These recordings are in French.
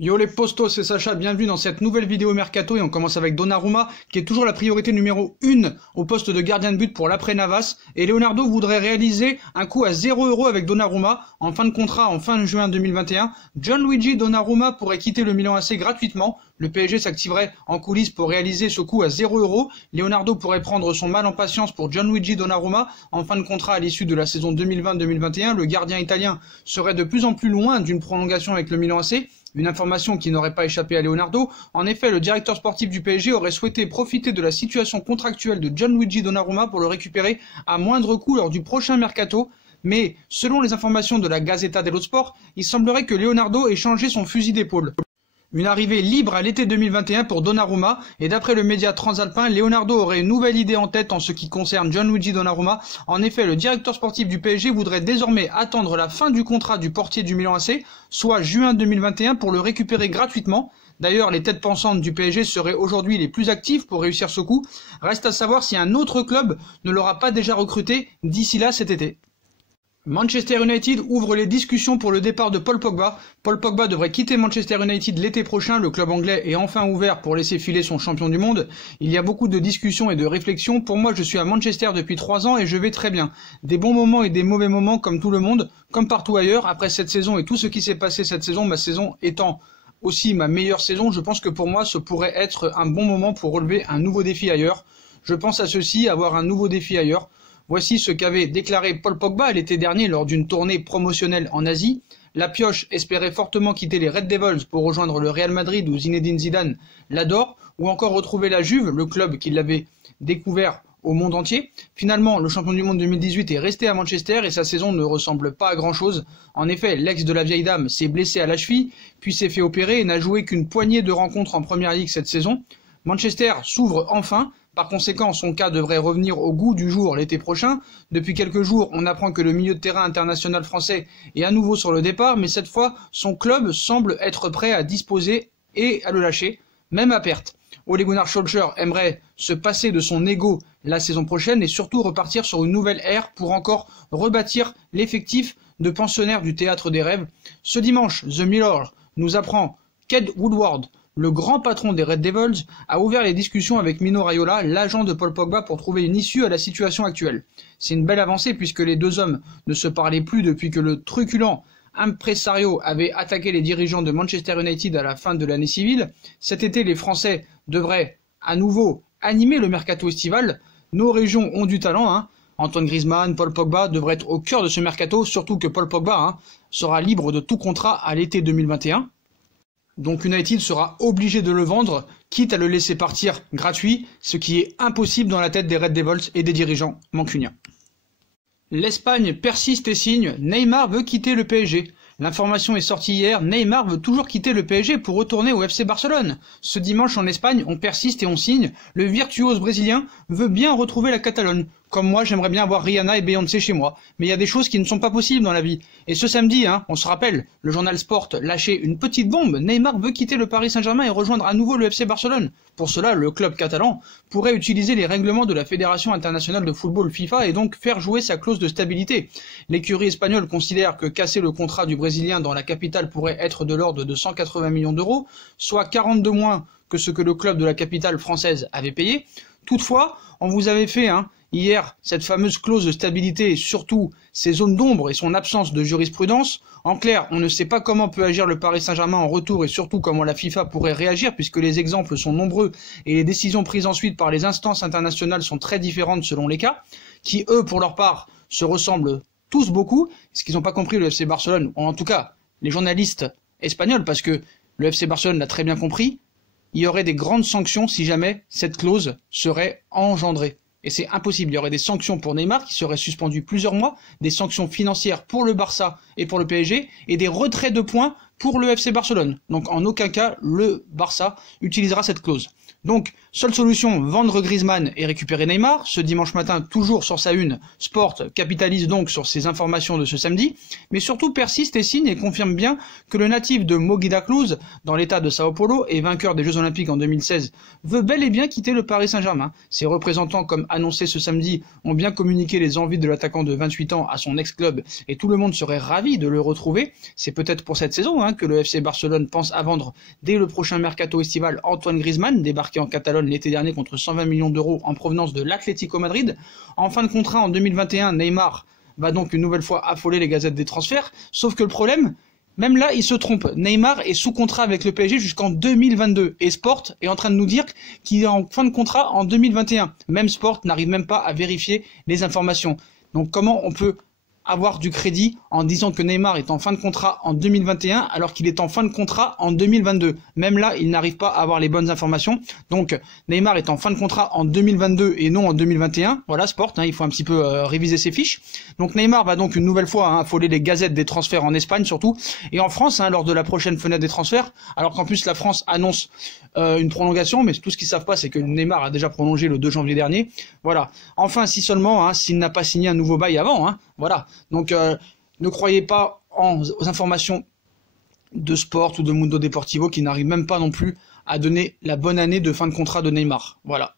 Yo les postos, c'est Sacha, bienvenue dans cette nouvelle vidéo Mercato et on commence avec Donnarumma qui est toujours la priorité numéro 1 au poste de gardien de but pour l'après Navas et Leonardo voudrait réaliser un coup à 0 € avec Donnarumma en fin de contrat en fin juin 2021. Gianluigi Donnarumma pourrait quitter le Milan AC gratuitement. Le PSG s'activerait en coulisses pour réaliser ce coup à 0 €. Leonardo pourrait prendre son mal en patience pour Gianluigi Donnarumma en fin de contrat à l'issue de la saison 2020-2021. Le gardien italien serait de plus en plus loin d'une prolongation avec le Milan AC. Une information qui n'aurait pas échappé à Leonardo. En effet, le directeur sportif du PSG aurait souhaité profiter de la situation contractuelle de Gianluigi Donnarumma pour le récupérer à moindre coût lors du prochain mercato. Mais, selon les informations de la Gazzetta dello Sport, il semblerait que Leonardo ait changé son fusil d'épaule. Une arrivée libre à l'été 2021 pour Donnarumma et d'après le média transalpin, Leonardo aurait une nouvelle idée en tête en ce qui concerne Gianluigi Donnarumma. En effet, le directeur sportif du PSG voudrait désormais attendre la fin du contrat du portier du Milan AC, soit juin 2021 pour le récupérer gratuitement. D'ailleurs, les têtes pensantes du PSG seraient aujourd'hui les plus actives pour réussir ce coup. Reste à savoir si un autre club ne l'aura pas déjà recruté d'ici là cet été. Manchester United ouvre les discussions pour le départ de Paul Pogba. Paul Pogba devrait quitter Manchester United l'été prochain. Le club anglais est enfin ouvert pour laisser filer son champion du monde. Il y a beaucoup de discussions et de réflexions. Pour moi, je suis à Manchester depuis 3 ans et je vais très bien. Des bons moments et des mauvais moments comme tout le monde, comme partout ailleurs. Après cette saison et tout ce qui s'est passé cette saison, ma saison étant aussi ma meilleure saison, je pense que pour moi, ce pourrait être un bon moment pour relever un nouveau défi ailleurs. Je pense à ceci, avoir un nouveau défi ailleurs. Voici ce qu'avait déclaré Paul Pogba l'été dernier lors d'une tournée promotionnelle en Asie. La pioche espérait fortement quitter les Red Devils pour rejoindre le Real Madrid où Zinedine Zidane l'adore, ou encore retrouver la Juve, le club qui l'avait découvert au monde entier. Finalement, le champion du monde 2018 est resté à Manchester et sa saison ne ressemble pas à grand-chose. En effet, l'ex de la vieille dame s'est blessé à la cheville, puis s'est fait opérer et n'a joué qu'une poignée de rencontres en Première Ligue cette saison. Manchester s'ouvre enfin. Par conséquent, son cas devrait revenir au goût du jour l'été prochain. Depuis quelques jours, on apprend que le milieu de terrain international français est à nouveau sur le départ, mais cette fois, son club semble être prêt à disposer et à le lâcher, même à perte. Ole Gunnar Solskjaer aimerait se passer de son ego la saison prochaine et surtout repartir sur une nouvelle ère pour encore rebâtir l'effectif de pensionnaires du théâtre des rêves. Ce dimanche, The Mirror nous apprend qu'Ed Woodward, le grand patron des Red Devils, a ouvert les discussions avec Mino Raiola, l'agent de Paul Pogba, pour trouver une issue à la situation actuelle. C'est une belle avancée puisque les deux hommes ne se parlaient plus depuis que le truculent impresario avait attaqué les dirigeants de Manchester United à la fin de l'année civile. Cet été, les Français devraient à nouveau animer le mercato estival. Nos régions ont du talent, hein. Antoine Griezmann, Paul Pogba devraient être au cœur de ce mercato, surtout que Paul Pogba sera libre de tout contrat à l'été 2021. Donc United sera obligé de le vendre, quitte à le laisser partir gratuit, ce qui est impossible dans la tête des Red Devils et des dirigeants mancuniens. L'Espagne persiste et signe, Neymar veut quitter le PSG. L'information est sortie hier, Neymar veut toujours quitter le PSG pour retourner au FC Barcelone. Ce dimanche en Espagne, on persiste et on signe, le virtuose brésilien veut bien retrouver la Catalogne. Comme moi, j'aimerais bien avoir Rihanna et Beyoncé chez moi. Mais il y a des choses qui ne sont pas possibles dans la vie. Et ce samedi, on se rappelle, le journal Sport lâchait une petite bombe. Neymar veut quitter le Paris Saint-Germain et rejoindre à nouveau le FC Barcelone. Pour cela, le club catalan pourrait utiliser les règlements de la Fédération internationale de football FIFA et donc faire jouer sa clause de stabilité. L'écurie espagnole considère que casser le contrat du Brésilien dans la capitale pourrait être de l'ordre de 180 millions d'euros, soit 40 de moins que ce que le club de la capitale française avait payé. Toutefois, on vous avait fait hier cette fameuse clause de stabilité et surtout ses zones d'ombre et son absence de jurisprudence. En clair, on ne sait pas comment peut agir le Paris Saint-Germain en retour et surtout comment la FIFA pourrait réagir puisque les exemples sont nombreux et les décisions prises ensuite par les instances internationales sont très différentes selon les cas, qui eux pour leur part se ressemblent tous beaucoup. Ce qu'ils n'ont pas compris le FC Barcelone, ou en tout cas les journalistes espagnols, parce que le FC Barcelone l'a très bien compris, il y aurait des grandes sanctions si jamais cette clause serait engendrée. Et c'est impossible, il y aurait des sanctions pour Neymar qui seraient suspendues plusieurs mois, des sanctions financières pour le Barça et pour le PSG, et des retraits de points pour le FC Barcelone. Donc en aucun cas, le Barça utilisera cette clause. Donc, seule solution, vendre Griezmann et récupérer Neymar. Ce dimanche matin, toujours sur sa une, Sport capitalise donc sur ces informations de ce samedi, mais surtout persiste et signe et confirme bien que le natif de Moguida Cruz, dans l'état de Sao Paulo et vainqueur des Jeux Olympiques en 2016, veut bel et bien quitter le Paris Saint-Germain. Ses représentants, comme annoncé ce samedi, ont bien communiqué les envies de l'attaquant de 28 ans à son ex-club et tout le monde serait ravi ravis de le retrouver. C'est peut-être pour cette saison que le FC Barcelone pense à vendre dès le prochain mercato estival Antoine Griezmann, débarqué en Catalogne l'été dernier contre 120 millions d'euros en provenance de l'Atlético Madrid. En fin de contrat en 2021, Neymar va donc une nouvelle fois affoler les gazettes des transferts, sauf que le problème, même là, il se trompe. Neymar est sous contrat avec le PSG jusqu'en 2022. Et Sport est en train de nous dire qu'il est en fin de contrat en 2021. Même Sport n'arrive même pas à vérifier les informations. Donc comment on peut avoir du crédit en disant que Neymar est en fin de contrat en 2021 alors qu'il est en fin de contrat en 2022. Même là, il n'arrive pas à avoir les bonnes informations. Donc Neymar est en fin de contrat en 2022 et non en 2021. Voilà, Sport, il faut un petit peu réviser ses fiches. Donc Neymar va donc une nouvelle fois affoler les gazettes des transferts en Espagne surtout et en France lors de la prochaine fenêtre des transferts. Alors qu'en plus la France annonce une prolongation, mais tout ce qu'ils savent pas, c'est que Neymar a déjà prolongé le 2 janvier dernier. Voilà. Enfin, si seulement, s'il n'a pas signé un nouveau bail avant, voilà. Donc, ne croyez pas aux informations de Sport ou de Mundo Deportivo qui n'arrivent même pas non plus à donner la bonne année de fin de contrat de Neymar. Voilà.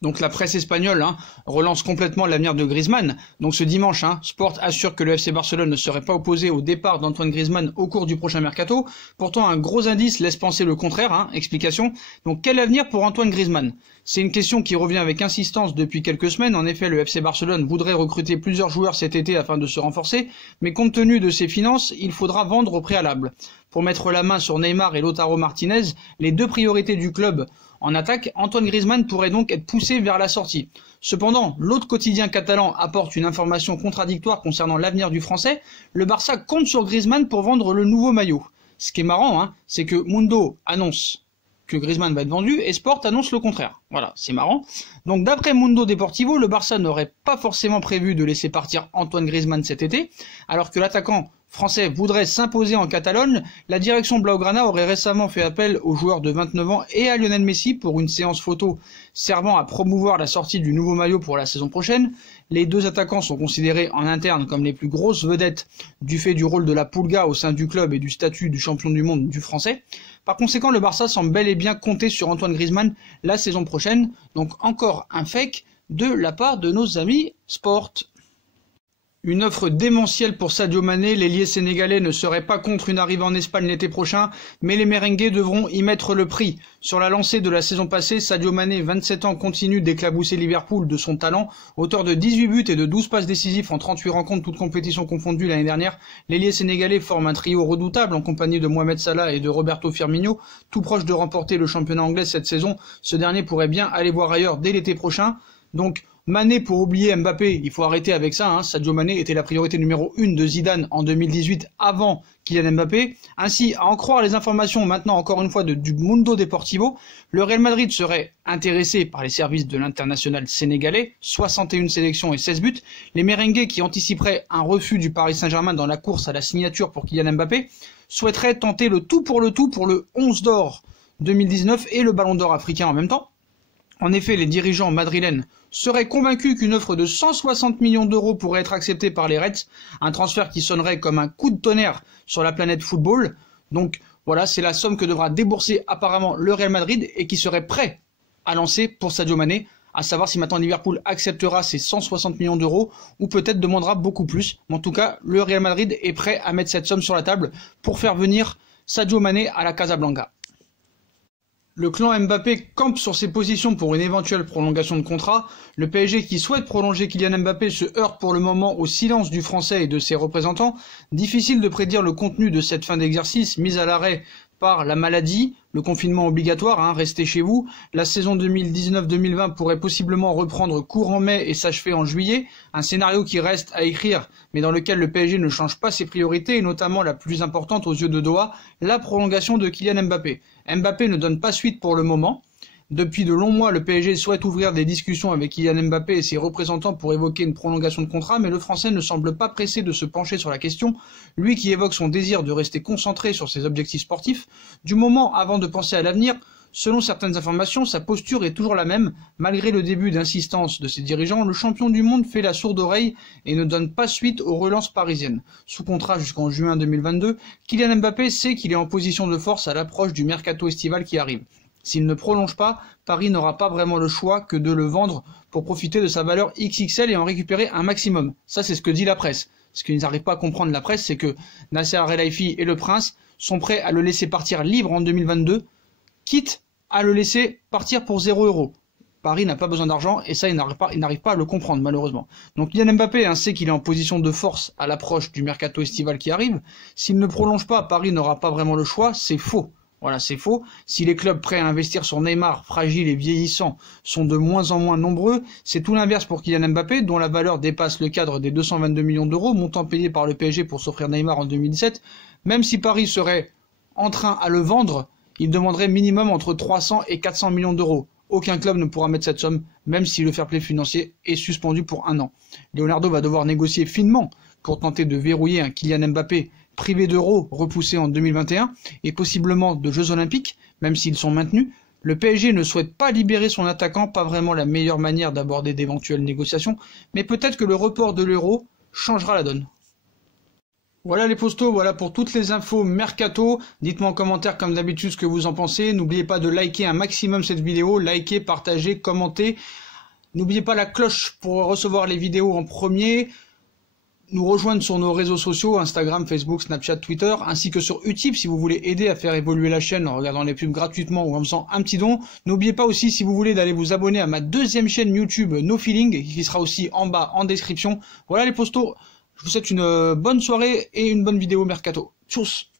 Donc la presse espagnole relance complètement l'avenir de Griezmann. Donc ce dimanche, Sport assure que le FC Barcelone ne serait pas opposé au départ d'Antoine Griezmann au cours du prochain mercato. Pourtant, un gros indice laisse penser le contraire. Explication. Donc quel avenir pour Antoine Griezmann? C'est une question qui revient avec insistance depuis quelques semaines. En effet, le FC Barcelone voudrait recruter plusieurs joueurs cet été afin de se renforcer, mais compte tenu de ses finances, il faudra vendre au préalable. Pour mettre la main sur Neymar et Lautaro Martinez, les deux priorités du club en attaque, Antoine Griezmann pourrait donc être poussé vers la sortie. Cependant, l'autre quotidien catalan apporte une information contradictoire concernant l'avenir du Français. Le Barça compte sur Griezmann pour vendre le nouveau maillot. Ce qui est marrant, c'est que Mundo annonce que Griezmann va être vendu et Sport annonce le contraire. Voilà, c'est marrant. Donc d'après Mundo Deportivo, le Barça n'aurait pas forcément prévu de laisser partir Antoine Griezmann cet été, alors que l'attaquant français voudrait s'imposer en Catalogne. La direction Blaugrana aurait récemment fait appel aux joueurs de 29 ans et à Lionel Messi pour une séance photo servant à promouvoir la sortie du nouveau maillot pour la saison prochaine. Les deux attaquants sont considérés en interne comme les plus grosses vedettes du fait du rôle de la Pulga au sein du club et du statut du champion du monde du français. Par conséquent, le Barça semble bel et bien compter sur Antoine Griezmann la saison prochaine. Donc encore un fake de la part de nos amis Sport. Une offre démentielle pour Sadio Mané, l'ailier sénégalais ne serait pas contre une arrivée en Espagne l'été prochain, mais les merengues devront y mettre le prix. Sur la lancée de la saison passée, Sadio Mané, 27 ans, continue d'éclabousser Liverpool de son talent. Auteur de 18 buts et de 12 passes décisives en 38 rencontres, toutes compétitions confondues l'année dernière, l'ailier sénégalais forme un trio redoutable en compagnie de Mohamed Salah et de Roberto Firmino, tout proche de remporter le championnat anglais cette saison. Ce dernier pourrait bien aller voir ailleurs dès l'été prochain. Donc, Mané pour oublier Mbappé, il faut arrêter avec ça. Sadio Mané était la priorité numéro 1 de Zidane en 2018 avant Kylian Mbappé. Ainsi, à en croire les informations maintenant encore une fois du Mundo Deportivo, le Real Madrid serait intéressé par les services de l'international sénégalais, 61 sélections et 16 buts. Les merengues qui anticiperaient un refus du Paris Saint-Germain dans la course à la signature pour Kylian Mbappé souhaiteraient tenter le tout pour le 11 d'or 2019 et le ballon d'or africain en même temps. En effet, les dirigeants madrilènes seraient convaincus qu'une offre de 160 millions d'euros pourrait être acceptée par les Reds, un transfert qui sonnerait comme un coup de tonnerre sur la planète football. Donc voilà, c'est la somme que devra débourser apparemment le Real Madrid et qui serait prêt à lancer pour Sadio Mané, à savoir si maintenant Liverpool acceptera ces 160 millions d'euros ou peut-être demandera beaucoup plus. Mais en tout cas, le Real Madrid est prêt à mettre cette somme sur la table pour faire venir Sadio Mané à la Casablanca. Le clan Mbappé campe sur ses positions pour une éventuelle prolongation de contrat. Le PSG qui souhaite prolonger Kylian Mbappé se heurte pour le moment au silence du Français et de ses représentants. Difficile de prédire le contenu de cette fin d'exercice mise à l'arrêt par la maladie, le confinement obligatoire, restez chez vous. La saison 2019-2020 pourrait possiblement reprendre courant mai et s'achever en juillet. Un scénario qui reste à écrire, mais dans lequel le PSG ne change pas ses priorités, et notamment la plus importante aux yeux de Doha, la prolongation de Kylian Mbappé. Mbappé ne donne pas suite pour le moment. Depuis de longs mois, le PSG souhaite ouvrir des discussions avec Kylian Mbappé et ses représentants pour évoquer une prolongation de contrat, mais le Français ne semble pas pressé de se pencher sur la question, lui qui évoque son désir de rester concentré sur ses objectifs sportifs. Du moment avant de penser à l'avenir, selon certaines informations, sa posture est toujours la même. Malgré le début d'insistance de ses dirigeants, le champion du monde fait la sourde oreille et ne donne pas suite aux relances parisiennes. Sous contrat jusqu'en juin 2022, Kylian Mbappé sait qu'il est en position de force à l'approche du mercato estival qui arrive. S'il ne prolonge pas, Paris n'aura pas vraiment le choix que de le vendre pour profiter de sa valeur XXL et en récupérer un maximum. Ça, c'est ce que dit la presse. ce qu'ils n'arrivent pas à comprendre la presse, c'est que Nasser Al-Khelaifi et le Prince sont prêts à le laisser partir libre en 2022, quitte à le laisser partir pour 0 €. Paris n'a pas besoin d'argent et ça, il n'arrive pas à le comprendre malheureusement. Donc Kylian Mbappé sait qu'il est en position de force à l'approche du mercato estival qui arrive. S'il ne prolonge pas, Paris n'aura pas vraiment le choix, c'est faux. Voilà, c'est faux. Si les clubs prêts à investir sur Neymar, fragile et vieillissant, sont de moins en moins nombreux, c'est tout l'inverse pour Kylian Mbappé, dont la valeur dépasse le cadre des 222 millions d'euros, montant payé par le PSG pour s'offrir Neymar en 2017. Même si Paris serait en train à le vendre, il demanderait minimum entre 300 et 400 millions d'euros. Aucun club ne pourra mettre cette somme, même si le fair play financier est suspendu pour 1 an. Leonardo va devoir négocier finement pour tenter de verrouiller un Kylian Mbappé privé d'euros repoussé en 2021 et possiblement de Jeux Olympiques, même s'ils sont maintenus. Le PSG ne souhaite pas libérer son attaquant, pas vraiment la meilleure manière d'aborder d'éventuelles négociations, mais peut-être que le report de l'Euro changera la donne. Voilà les postos, voilà pour toutes les infos mercato. Dites-moi en commentaire comme d'habitude ce que vous en pensez. N'oubliez pas de liker un maximum cette vidéo, liker, partager, commenter. N'oubliez pas la cloche pour recevoir les vidéos en premier. Nous rejoindre sur nos réseaux sociaux, Instagram, Facebook, Snapchat, Twitter, ainsi que sur Utip si vous voulez aider à faire évoluer la chaîne en regardant les pubs gratuitement ou en faisant un petit don. N'oubliez pas aussi si vous voulez d'aller vous abonner à ma deuxième chaîne YouTube No Feeling qui sera aussi en bas en description. Voilà les postos. Je vous souhaite une bonne soirée et une bonne vidéo mercato. Tchuss!